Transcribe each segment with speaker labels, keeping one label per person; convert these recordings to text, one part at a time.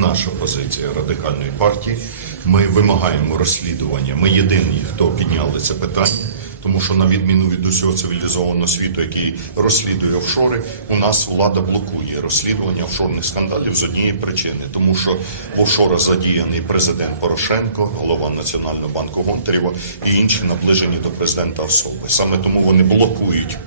Speaker 1: наша позиція радикальної партії. Ми вимагаємо розслідування. Ми єдині, хто підняли це питання. Тому що на відміну від усього цивілізованого світу, який розслідує офшори, у нас влада блокує розслідування офшорних скандалів з однієї причини, тому що в офшорах задіяний президент Порошенко, голова Національного банку Гонтарєва і інші наближені до президента особи. Саме тому вони блокують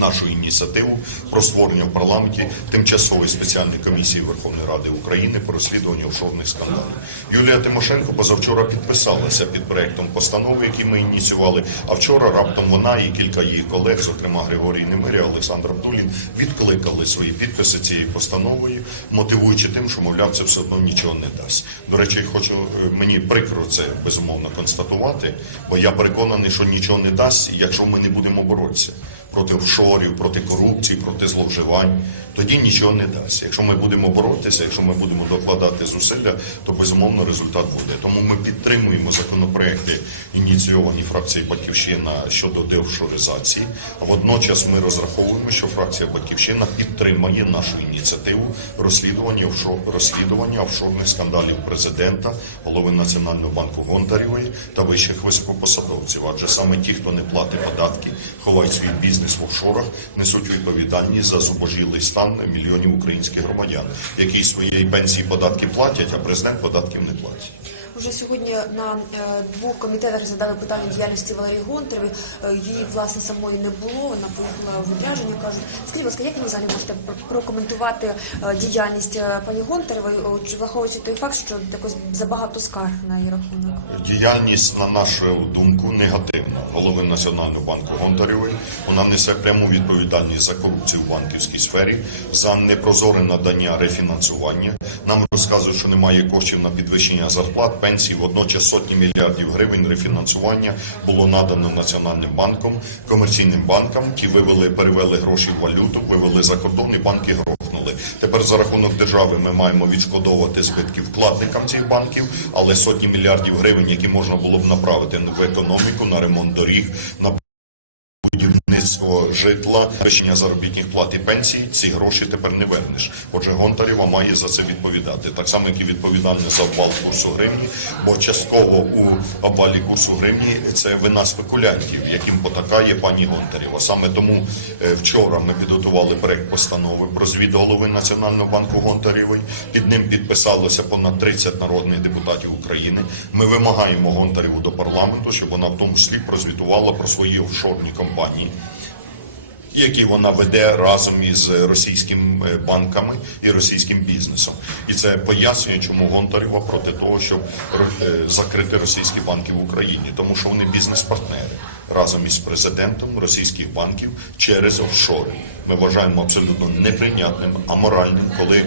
Speaker 1: нашу ініціативу про створення в парламенті тимчасової спеціальної комісії Верховної Ради України по розслідуванню офшорних скандалів. Юлія Тимошенко позавчора підписалася під проектом постанови, який ми ініціювали. А вчора раптом вона і кілька її колег, зокрема Григорій Немиря, Олександр Абдулін, відкликали свої підписи цієї постановою, мотивуючи тим, що мовляв, це все одно нічого не дасть. До речі, хочу е, мені прикро це безумовно констатувати, бо я переконаний, що нічого не дасть, якщо ми не будемо боротися проти офшорів, проти корупції, проти зловживань, тоді нічого не дасть. Якщо ми будемо боротися, якщо ми будемо докладати зусилля, то безумовно результат буде. Тому ми підтримуємо законопроекти, ініційовані фракцією Батьківщина щодо деофшоризації. А водночас ми розраховуємо, що фракція Батьківщина підтримає нашу ініціативу розслідування розслідування офшорних скандалів президента, голови Національного банку Гонтарєвої та вищих високопосадовців. Адже саме ті, хто не платить податки, ховають свій бізнес в офшорах, несуть відповідальність за зубожілий стан мільйонів українських громадян, які своєї пенсії податки платять, а президент податків не платить.
Speaker 2: Уже сьогодні на е, двох комітетах розглядали питання діяльності Валерії Гонтаревої. Е, Її власне самої не було. Вона поїхала в відрядження. кажуть, скажіть, ласка, як ви взагалі можете пр- прокоментувати е, діяльність пані Гонтаревої, чи враховуючи той факт, що якось забагато скарг на її рахунок?
Speaker 1: Діяльність, на нашу думку, негативна. Голови Національного банку Гонтарєвої. Вона несе пряму відповідальність за корупцію в банківській сфері, за непрозоре надання рефінансування. Нам розказують, що немає коштів на підвищення зарплат, пенсій. Водночас сотні мільярдів гривень рефінансування було надано Національним банком, комерційним банкам. Ті вивели, перевели гроші в валюту, вивели за кордон і банки грохнули. Тепер за рахунок держави ми маємо відшкодовувати збитки вкладникам цих банків, але сотні мільярдів гривень, які можна було б направити в економіку, на ремонт доріг, на будівництво житла, підвищення заробітних плат і пенсій, ці гроші тепер не вернеш. Отже, Гонтарєва має за це відповідати. Так само, як і відповідальний за обвал курсу гривні, бо частково у обвалі курсу гривні це вина спекулянтів, яким потакає пані Гонтарєва. Саме тому е, вчора ми підготували проект постанови про звіт голови Національного банку Гонтарєвої. Під ним підписалося понад 30 народних депутатів України. Ми вимагаємо Гонтарєву до парламенту, щоб вона в тому числі прозвітувала про свої офшорні компанії які вона веде разом із російськими банками і російським бізнесом, і це пояснює, чому Гонтарєва проти того, щоб е, закрити російські банки в Україні, тому що вони бізнес-партнери. Разом із президентом російських банків через офшори. Ми вважаємо абсолютно неприйнятним, аморальним, коли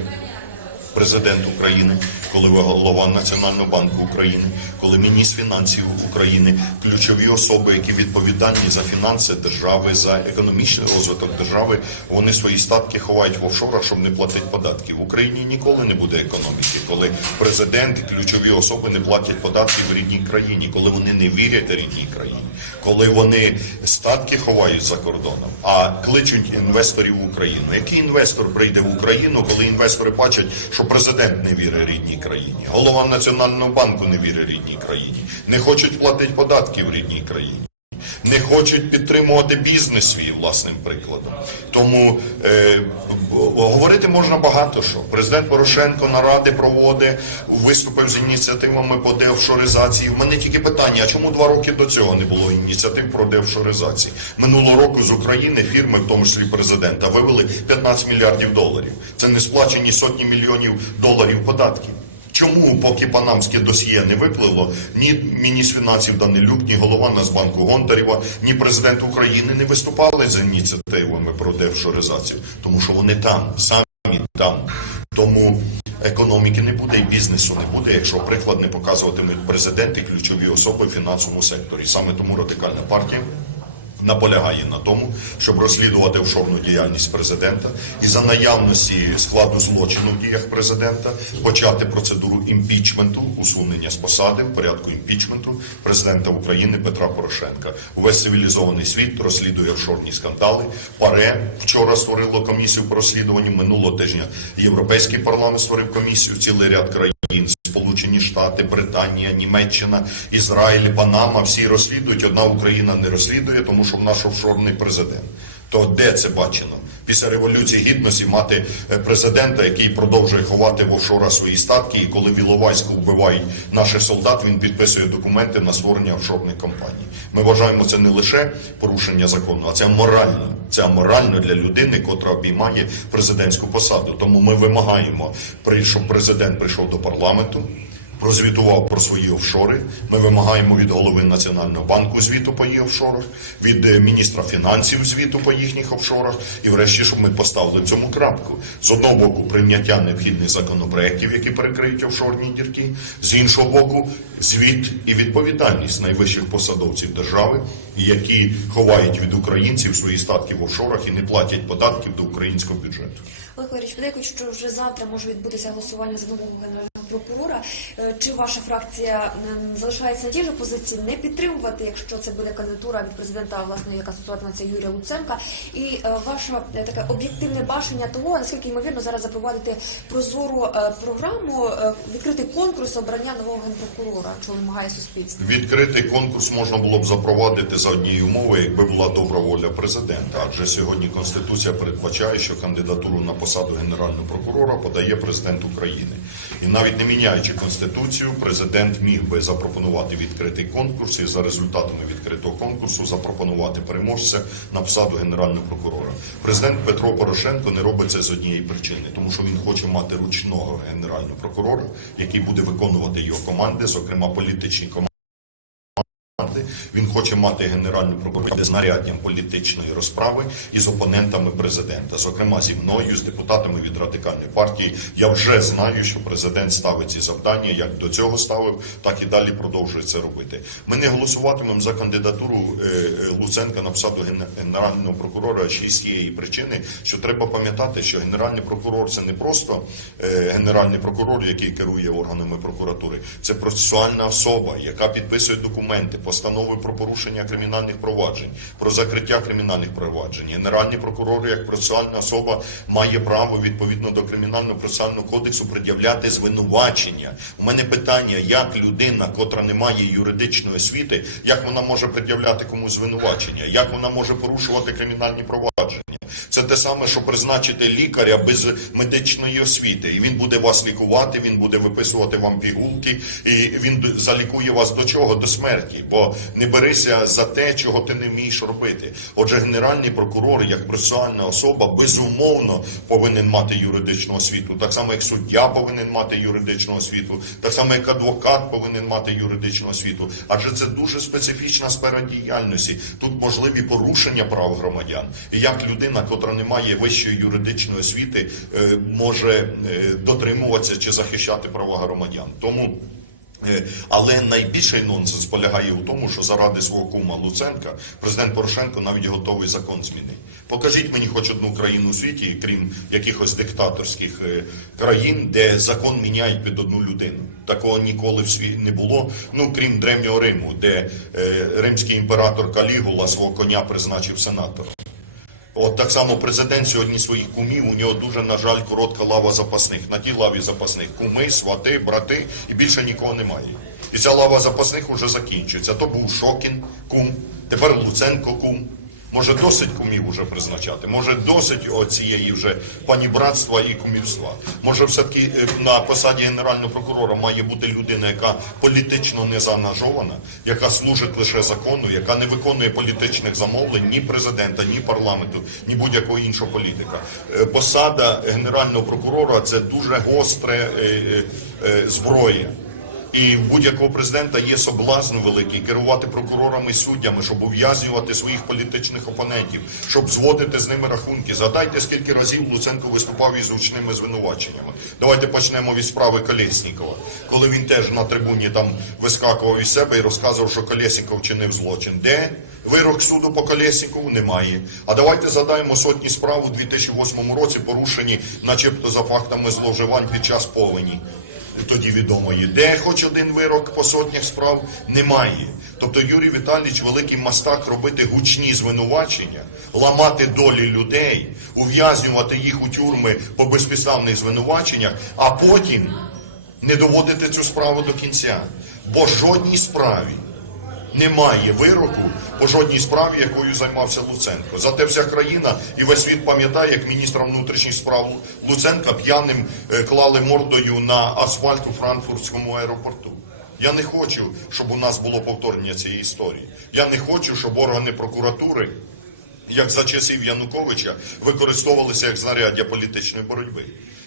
Speaker 1: президент України, коли голова Національного банку України, коли міністр фінансів України, ключові особи, які відповідальні за фінанси держави, за економічний розвиток держави, вони свої статки ховають в офшорах, щоб не платити податки. В Україні ніколи не буде економіки, коли президент ключові особи не платять податки в рідній країні, коли вони не вірять рідній країні, коли вони статки ховають за кордоном, а кличуть інвесторів в Україну. Який інвестор прийде в Україну, коли інвестори бачать, що президент не вірить рідній країні, голова Національного банку не вірить рідній країні, не хочуть платити податки в рідній країні. Не хочуть підтримувати бізнес свій власним прикладом. Тому е, говорити можна багато що. Президент Порошенко наради проводить, виступив з ініціативами по деофшоризації. В мене тільки питання: а чому два роки до цього не було ініціатив про деофшоризацію? Минулого року з України фірми, в тому числі президента, вивели 15 мільярдів доларів. Це не сплачені сотні мільйонів доларів податків. Чому, поки панамське досьє не випливло, ні міністр фінансів Данилюк, ні голова Нацбанку Гонтарєва, ні президент України не виступали з ініціативами про деофшоризацію? Тому що вони там, самі там. Тому економіки не буде і бізнесу не буде, якщо приклад не показуватимуть президент і ключові особи в фінансовому секторі. Саме тому радикальна партія наполягає на тому, щоб розслідувати офшорну діяльність президента і за наявності складу злочину в діях президента почати процедуру імпічменту, усунення з посади в порядку імпічменту президента України Петра Порошенка. Увесь цивілізований світ розслідує офшорні скандали. ПАРЕ вчора створило комісію по розслідуванню минулого тижня. Європейський парламент створив комісію, цілий ряд країн. Сполучені Штати, Британія, Німеччина, Ізраїль, Панама всі розслідують. Одна Україна не розслідує, тому що в наш офшорний президент. То де це бачено? Після революції гідності мати е, президента, який продовжує ховати в офшора свої статки, і коли в вбивають наших солдат, він підписує документи на створення офшорних компаній. Ми вважаємо це не лише порушення закону, а це аморально. Це аморально для людини, котра обіймає президентську посаду. Тому ми вимагаємо, щоб президент прийшов до парламенту прозвітував про свої офшори. Ми вимагаємо від голови Національного банку звіту по її офшорах, від е, міністра фінансів звіту по їхніх офшорах, і врешті, щоб ми поставили цьому крапку. З одного боку, прийняття необхідних законопроєктів, які перекриють офшорні дірки, з іншого боку, звіт і відповідальність найвищих посадовців держави, які ховають від українців свої статки в офшорах і не платять податків до українського бюджету.
Speaker 2: Олег Валерійович, подейкують, що вже завтра може відбутися голосування за нового генерального прокурора. Е, Чи ваша фракція м, залишається на тій же позиції не підтримувати, якщо це буде кандидатура від президента, власне, яка стосуватиметься Юрія Луценка? І е, ваше е, таке об'єктивне бачення того, наскільки ймовірно зараз запровадити прозору програму, відкритий конкурс обрання нового генпрокурора, що вимагає суспільство?
Speaker 1: Відкритий конкурс можна було б запровадити за однієї умови, якби була добра воля президента. Адже сьогодні Конституція передбачає, що кандидатуру на посаду генерального прокурора подає президент України. І навіть не міняючи конституцію, президент міг би запропонувати відкритий конкурс і за результатами відкритого конкурсу запропонувати переможця на посаду генерального прокурора. Президент Петро Порошенко не робить це з однієї причини, тому що він хоче мати ручного генерального прокурора, який буде виконувати його команди, зокрема політичні команди. Він хоче мати генеральну прокуратуру знаряддям політичної розправи із опонентами президента, зокрема зі мною, з депутатами від радикальної партії. Я вже знаю, що президент ставить ці завдання, як до цього ставив, так і далі продовжує це робити. Ми не голосуватимемо за кандидатуру е, е, Луценка на посаду генерального прокурора ще з тієї причини, що треба пам'ятати, що генеральний прокурор це не просто е, генеральний прокурор, який керує органами прокуратури, це процесуальна особа, яка підписує документи, постанови про порушення кримінальних проваджень, про закриття кримінальних проваджень. Генеральний прокурор, як процесуальна особа, має право відповідно до кримінального процесуального кодексу пред'являти звинувачення. У мене питання, як людина, котра не має юридичної освіти, як вона може пред'являти комусь звинувачення, як вона може порушувати кримінальні провадження. Це те саме, що призначити лікаря без медичної освіти. І він буде вас лікувати, він буде виписувати вам пігулки, і він залікує вас до чого? До смерті. Бо не берися за те, чого ти не вмієш робити. Отже, генеральний прокурор, як процесуальна особа, безумовно повинен мати юридичну освіту. Так само, як суддя повинен мати юридичну освіту, так само, як адвокат повинен мати юридичну освіту. Адже це дуже специфічна сфера діяльності. Тут можливі порушення прав громадян. І як людина, котра не має вищої юридичної освіти, е, може е, дотримуватися чи захищати права громадян. Тому Але найбільший нонсенс полягає у тому, що заради свого кума Луценка президент Порошенко навіть готовий закон змінити. Покажіть мені хоч одну країну у світі, крім якихось диктаторських е, країн, де закон міняють під одну людину. Такого ніколи в світі не було. Ну крім древнього Риму, де е, римський імператор Калігула свого коня призначив сенатором. От так само президент сьогодні своїх кумів, у нього дуже, на жаль, коротка лава запасних. На тій лаві запасних куми, свати, брати і більше нікого немає. І ця лава запасних уже закінчується. То був Шокін, кум, тепер Луценко кум. Може досить кумів уже призначати, може досить оцієї вже панібратства і кумівства. Може, все-таки е, на посаді генерального прокурора має бути людина, яка політично не заангажована, яка служить лише закону, яка не виконує політичних замовлень ні президента, ні парламенту, ні будь-якого іншого політика. Е, Посада генерального прокурора це дуже гостре е, зброя. І будь-якого президента є соблазн великий керувати прокурорами суддями, щоб ув'язнювати своїх політичних опонентів, щоб зводити з ними рахунки. Згадайте, скільки разів Луценко виступав із гучними звинуваченнями. Давайте почнемо від справи Колєснікова, коли він теж на трибуні там вискакував із себе і розказував, що Колєсніков чинив злочин. Де Вирок суду по Колєснікову немає. А давайте задаємо сотні справ у 2008 році, порушені начебто за фактами зловживань під час повені. Тоді відомої. Де хоч один вирок по сотнях справ немає. Тобто Юрій Віталійович великий мастак робити гучні звинувачення, ламати долі людей, ув'язнювати їх у тюрми по безпідставних звинуваченнях, а потім не доводити цю справу до кінця. Бо жодній справі немає вироку по жодній справі, якою займався Луценко. Зате вся країна і весь світ пам'ятає, як міністра внутрішніх справ Луценка п'яним е, клали мордою на асфальт у Франкфуртському аеропорту. Я не хочу, щоб у нас було повторення цієї історії. Я не хочу, щоб органи прокуратури, як за часів Януковича, використовувалися як знаряддя політичної боротьби.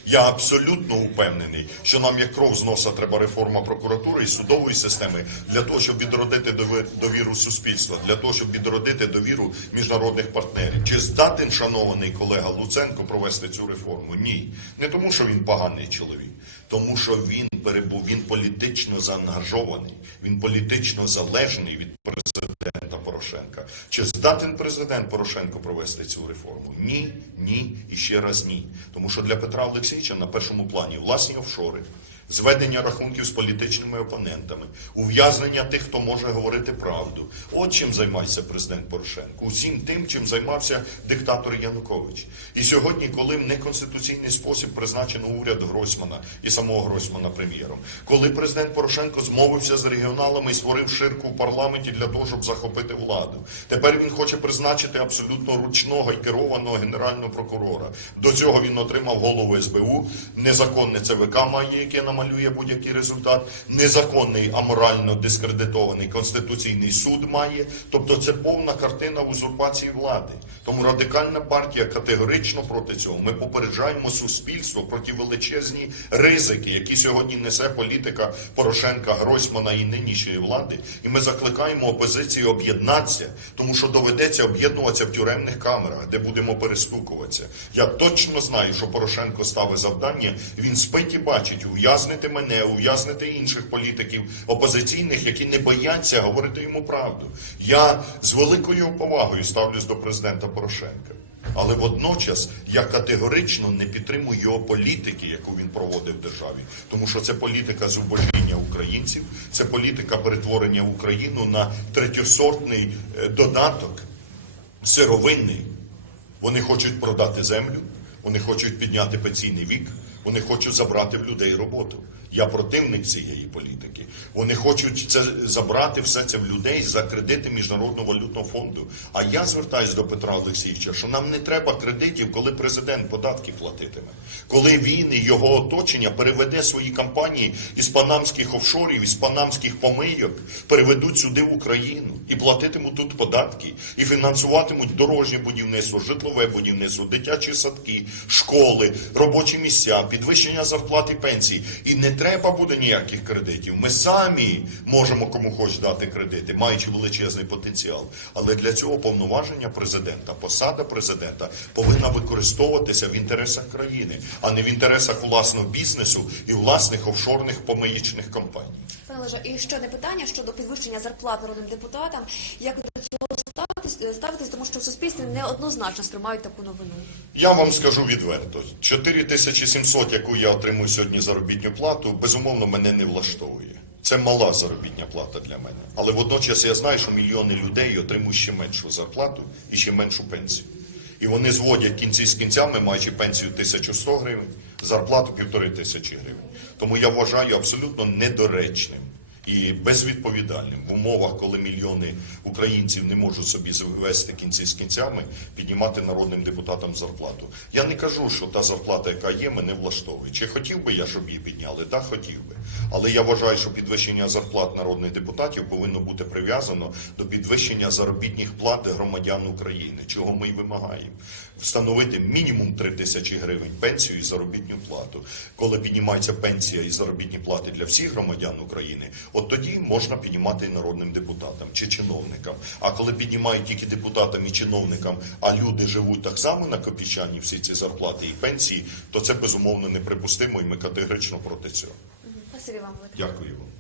Speaker 1: Я абсолютно впевнений, що нам як кров з носа треба реформа прокуратури і судової системи для того, щоб відродити довіру суспільства, для того, щоб відродити довіру міжнародних партнерів. Чи здатен шанований колега Луценко провести цю реформу? Ні, не тому, що він поганий чоловік, тому що він перебув, він політично заангажований, він політично залежний від президента Порошенка. Чи здатен президент Порошенко провести цю реформу? Ні, ні і ще раз ні. Тому що для Петра Олексійовича на першому плані власні офшори, зведення рахунків з політичними опонентами, ув'язнення тих, хто може говорити правду. От чим займається президент Порошенко. Усім тим, чим займався диктатор Янукович. І сьогодні, коли в неконституційний спосіб призначено уряд Гройсмана і самого Гройсмана прем'єром, коли президент Порошенко змовився з регіоналами і створив ширку в парламенті для того, щоб захопити владу. Тепер він хоче призначити абсолютно ручного і керованого генерального прокурора. До цього він отримав голову СБУ, незаконне ЦВК має, яке намалює будь-який результат, незаконний аморально дискредитований конституційний суд має. Тобто це повна картина узурпації влади. Тому радикальна партія категорично проти цього. Ми попереджаємо суспільство проти величезні ризики, які сьогодні несе політика Порошенка, Гройсмана і нинішньої влади. І ми закликаємо опозицію об'єднатися, тому що доведеться об'єднуватися в тюремних камерах, де будемо перестукуватися. Я точно знаю, що Порошенко ставить завдання. Він спить і бачить ув'язнити мене, ув'язнити інших політиків опозиційних, які не бояться говорити йому правду. Я з великою повагою ставлюсь до президента Порошенка. Але водночас я категорично не підтримую його політики, яку він проводив в державі, тому що це політика зубожіння українців, це політика перетворення Україну на третьосортний е, додаток, сировинний. Вони хочуть продати землю, вони хочуть підняти пенсійний вік, вони хочуть забрати в людей роботу. Я противник цієї політики. Вони хочуть це забрати все це в людей за кредити Міжнародного валютного фонду. А я звертаюся до Петра Олексійовича, що нам не треба кредитів, коли президент податки платитиме, коли він і його оточення переведе свої компанії із панамських офшорів, із панамських помийок, переведуть сюди в Україну і платитимуть тут податки, і фінансуватимуть дорожнє будівництво, житлове будівництво, дитячі садки, школи, робочі місця, підвищення зарплат і пенсій. І не треба буде ніяких кредитів. Ми самі можемо кому хоч дати кредити, маючи величезний потенціал. Але для цього повноваження президента, посада президента повинна використовуватися в інтересах країни, а не в інтересах власного бізнесу і власних офшорних помиїчних компаній.
Speaker 2: Пане Олеже, і ще одне питання щодо підвищення зарплат народним депутатам. Як до цього ставитесь, тому що в суспільстві неоднозначно сприймають таку новину.
Speaker 1: Я вам скажу відверто: 4700, яку я отримую сьогодні заробітну плату, безумовно мене не влаштовує. Це мала заробітня плата для мене. Але водночас я знаю, що мільйони людей отримують ще меншу зарплату і ще меншу пенсію. І вони зводять кінці з кінцями, маючи пенсію 1100 гривень, зарплату півтори тисячі гривень. Тому я вважаю абсолютно недоречним і безвідповідальним в умовах, коли мільйони українців не можуть собі звести кінці з кінцями, піднімати народним депутатам зарплату. Я не кажу, що та зарплата, яка є, мене влаштовує. Чи хотів би я, щоб її підняли? Так, хотів би. Але я вважаю, що підвищення зарплат народних депутатів повинно бути прив'язано до підвищення заробітних плат громадян України, чого ми й вимагаємо. Встановити мінімум 3 тисячі гривень пенсію і заробітну плату. Коли піднімається пенсія і заробітні плати для всіх громадян України, от тоді можна піднімати і народним депутатам чи чиновникам. А коли піднімають тільки депутатам і чиновникам, а люди живуть так само на копійчані всі ці зарплати і пенсії, то це безумовно неприпустимо, і ми категорично проти цього. Дякую вам.